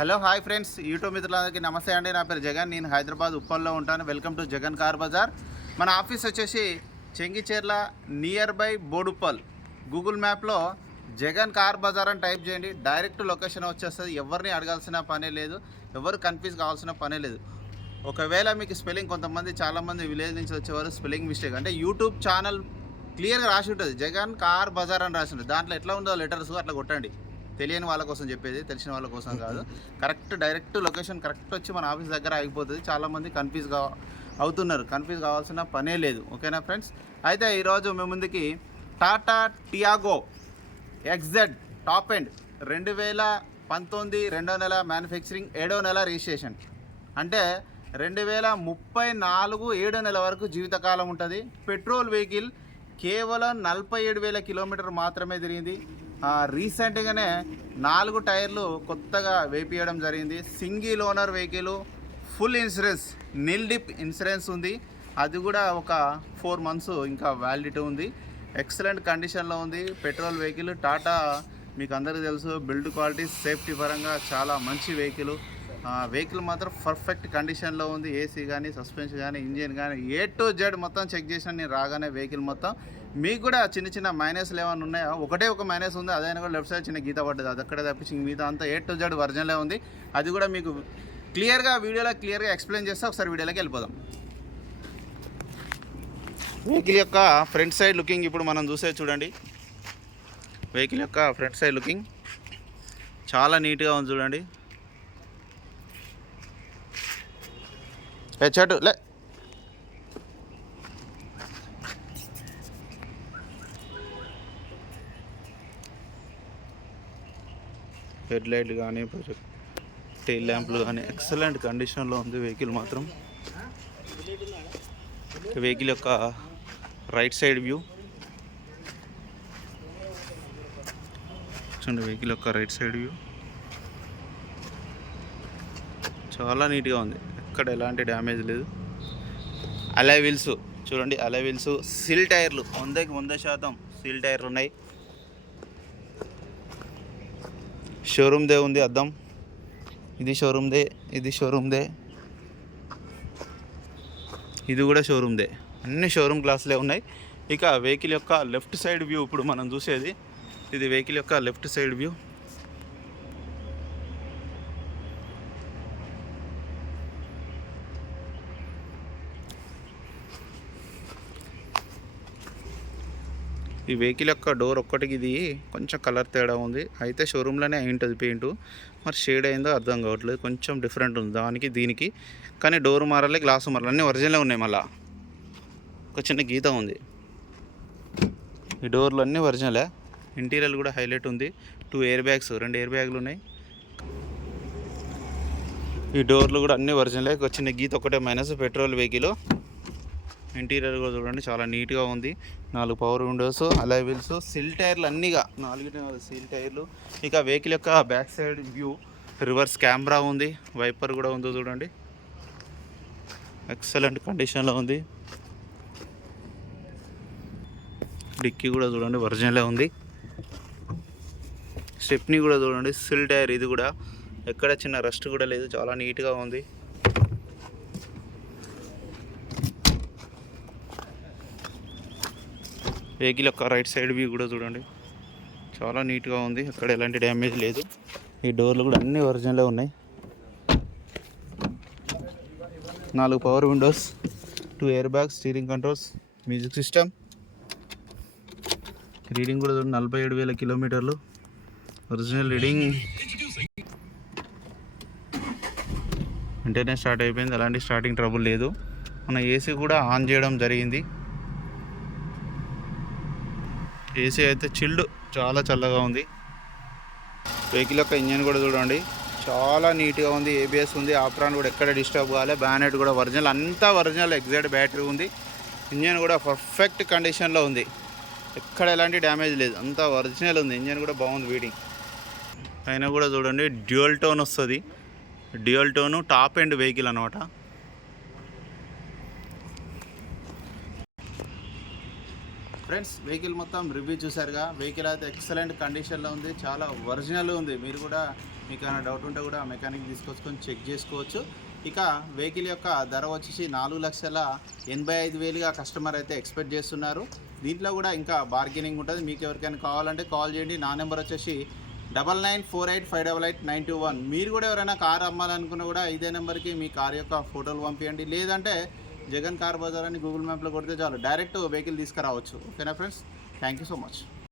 Hello hi friends, YouTube మిత్రులందరికీ నమస్తే అండి. నా పేరు జగన్. నేను హైదరాబాద్ ఉప్పల్లో ఉంటాను. Welcome to Jagan car bazaar. మన ఆఫీస్ వచ్చేసి Chengicherla near by Boduppal. Google మ్యాప్లో జగన్ కార్ బజార్ అని టైప్ చేయండి, డైరెక్ట్ లొకేషన్ వచ్చేస్తుంది. ఎవరిని అడగాల్సిన పనే లేదు, ఎవరు కన్ఫ్యూజ్ కావాల్సిన పనే లేదు. ఒకవేళ మీకు స్పెల్లింగ్, కొంతమంది చాలామంది విలేజ్ నుంచి వచ్చేవారు స్పెల్లింగ్ మిస్టేక్, అంటే యూట్యూబ్ ఛానల్ క్లియర్గా రాసి ఉంటుంది జగన్ కార్ బజార్ అని రాసి ఉంటుంది. దాంట్లో ఎట్లా ఉందో లెటర్స్ అట్లా కొట్టండి. తెలియని వాళ్ళ కోసం చెప్పేది, తెలిసిన వాళ్ళ కోసం కాదు. కరెక్ట్ డైరెక్ట్ లొకేషన్ కరెక్ట్ వచ్చి మన ఆఫీస్ దగ్గర ఆగిపోతుంది. చాలామంది కన్ఫ్యూజ్ అవుతున్నారు. కన్ఫ్యూజ్ కావాల్సిన పనే లేదు. ఓకేనా ఫ్రెండ్స్? అయితే ఈరోజు మేము ముందుకి టాటా టియాగో ఎక్జెడ్ టాప్ ఎండ్ 2019 2వ నెల మ్యానుఫ్యాక్చరింగ్, 7వ నెల రిజిస్ట్రేషన్, అంటే 2034 7వ నెల వరకు జీవితకాలం ఉంటుంది. పెట్రోల్ వెహికల్ కేవలం 47,000 కిలోమీటర్ మాత్రమే తిరిగింది. రీసెంట్గానే 4 టైర్లు కొత్తగా వేపియడం జరిగింది. Single owner vehicle, full insurance, nil dip insurance ఉంది. అది కూడా ఒక 4 మంత్స్ ఇంకా వ్యాలిడిటీ ఉంది. ఎక్సలెంట్ కండిషన్లో ఉంది. పెట్రోల్ వెహికల్ టాటా మీకు అందరికీ తెలుసు, బిల్డ్ క్వాలిటీ, సేఫ్టీ పరంగా చాలా మంచి వెహికల్. వెహికల్ మాత్రం పర్ఫెక్ట్ కండిషన్లో ఉంది. ఏసీ కానీ, సస్పెన్షన్ కానీ, ఇంజిన్ కానీ, A to Z మొత్తం చెక్ చేసిన నేను రాగానే వెహికల్ మొత్తం. మీకు కూడా చిన్న చిన్న మైనస్లు ఏమైనా ఉన్నాయా? ఒకటే ఒక మైనస్ ఉంది, అదైనా కూడా లెఫ్ట్ సైడ్ చిన్న గీత పడ్డది, అది అక్కడే తప్పించి మిగతా అంతా A to Z వర్జన్లే ఉంది. అది కూడా మీకు వీడియోలో క్లియర్గా ఎక్స్ప్లెయిన్ చేస్తే ఒకసారి వీడియోలోకి వెళ్ళిపోదాం. వెహికల్ యొక్క ఫ్రంట్ సైడ్ లుకింగ్ ఇప్పుడు మనం చూసే చూడండి. వెహికల్ యొక్క ఫ్రంట్ సైడ్ లుకింగ్ చాలా నీట్గా ఉంది చూడండి. హెచ్ఆర్ లే హెడ్ లైట్లు కానీ, టెయిల్ ల్యాంప్లు కానీ ఎక్సలెంట్ కండిషన్లో ఉంది వెహికల్ మాత్రం. వెహికల్ యొక్క రైట్ సైడ్ వ్యూ చూడండి. వెహికల్ యొక్క రైట్ సైడ్ వ్యూ చాలా నీట్గా ఉంది, ఎక్కడ ఎలాంటి డ్యామేజ్ లేదు. అలాయ్ వీల్స్ చూడండి, అలాయ్ వీల్స్, సీల్ టైర్లు 100కి 100% సీల్ టైర్లు ఉన్నాయి. షోరూమ్దే ఉంది అద్దం, ఇది షోరూమ్దే, ఇది షోరూమ్దే, ఇది కూడా షోరూమ్దే, అన్ని షోరూమ్ క్లాసులే ఉన్నాయి. ఇక వెహికల్ యొక్క లెఫ్ట్ సైడ్ వ్యూ ఇప్పుడు మనం చూసేది. ఇది వెహికల్ యొక్క లెఫ్ట్ సైడ్ వ్యూ. ఈ వెహికల్ యొక్క డోర్ ఒక్కటికి ఇది కొంచెం కలర్ తేడా ఉంది. అయితే షోరూంలోనే అయి ఉంటుంది పెయింట్, మరి షేడ్ అయిందో అర్థం కావట్లేదు, కొంచెం డిఫరెంట్ ఉంది దానికి దీనికి. కానీ డోర్ మారాలి, గ్లాసు మారాలి, అన్నీ ఒరిజినలే ఉన్నాయి. మళ్ళీ ఒక చిన్న గీత ఉంది. ఈ డోర్లు అన్నీ ఒరిజినలే. ఇంటీరియర్ కూడా హైలైట్ ఉంది. 2 ఎయిర్ బ్యాగ్స్, 2 ఎయిర్ బ్యాగులు ఉన్నాయి. ఈ డోర్లు కూడా అన్నీ ఒరిజినలే. ఒక చిన్న గీత ఒకటే మైనస్. Petrol vehicle. ఇంటీరియర్ కూడా చూడండి చాలా నీట్గా ఉంది. 4 power Windows, alloy wheels, seal టైర్లు అన్నీగా 4 సీల్ టైర్లు. ఇక వెహికల్ యొక్క back side view, reverse camera ఉంది, వైపర్ కూడా ఉందో చూడండి, ఎక్సలెంట్ కండిషన్లో ఉంది. డిక్కీ కూడా చూడండి ఒరిజినలే ఉంది. స్టెప్నీ కూడా చూడండి, సీల్ టైర్, ఇది కూడా ఎక్కడ చిన్న రస్ట్ కూడా లేదు, చాలా నీట్గా ఉంది. వెహికల్ యొక్క రైట్ సైడ్ వ్యూ కూడా చూడండి, చాలా నీట్గా ఉంది, అక్కడ ఎలాంటి డ్యామేజ్ లేదు. ఈ డోర్లు కూడా అన్నీ ఒరిజినలే ఉన్నాయి. 4 power Windows, 2 air bags, steering controls, music system. Reading కూడా చూడండి 47,000 కిలోమీటర్లు ఒరిజినల్ రీడింగ్. వెంటనే స్టార్ట్ అయిపోయింది, అలాంటి స్టార్టింగ్ ట్రబుల్ లేదు. మన ఏసీ కూడా ఆన్ చేయడం జరిగింది. ఏసీ అయితే చిల్డ్, చాలా చల్లగా ఉంది. వెహికల్ యొక్క ఇంజన్ కూడా చూడండి చాలా నీట్గా ఉంది. ABS ఉంది, ఆప్రాన్ కూడా ఎక్కడ డిస్టర్బ్ కాలే. బ్యానెట్ కూడా ఒరిజినల్, అంతా ఒరిజినల్. ఎగ్జాక్ట్ బ్యాటరీ ఉంది. ఇంజన్ కూడా పర్ఫెక్ట్ కండిషన్లో ఉంది, ఎక్కడ ఎలాంటి డ్యామేజ్ లేదు, అంతా ఒరిజినల్ ఉంది. ఇంజన్ కూడా బాగుంది వీడింగ్. అయినా కూడా చూడండి డ్యూయల్ టోన్ వస్తుంది. Dual tone top end vehicle అనమాట. ఫ్రెండ్స్ వెహికల్ మొత్తం రివ్యూ చూసారుగా. వెహికల్ అయితే ఎక్సలెంట్ కండిషన్లో ఉంది, చాలా ఒరిజినల్ ఉంది. మీరు కూడా మీకు ఏమైనా డౌట్ ఉంటే కూడా మెకానిక్ తీసుకొచ్చుకొని చెక్ చేసుకోవచ్చు. ఇక వెహికల్ యొక్క ధర వచ్చేసి 4,85,000గా కస్టమర్ అయితే ఎక్స్పెక్ట్ చేస్తున్నారు. దీంట్లో కూడా ఇంకా బార్గెనింగ్ ఉంటుంది. మీకు ఎవరికైనా కావాలంటే కాల్ చేయండి. నా నెంబర్ వచ్చేసి 9948588921. మీరు కూడా ఎవరైనా కార్ అమ్మాలనుకున్నా కూడా ఇదే నెంబర్కి మీ కార్ యొక్క ఫోటోలు పంపించండి. లేదంటే జగన్ కార్ బజార్ అని గూగుల్ మ్యాప్లో కొడితే చాలు, డైరెక్ట్ వెహికల్ తీసుకురావచ్చు. ఓకేనా friends, thank you so much.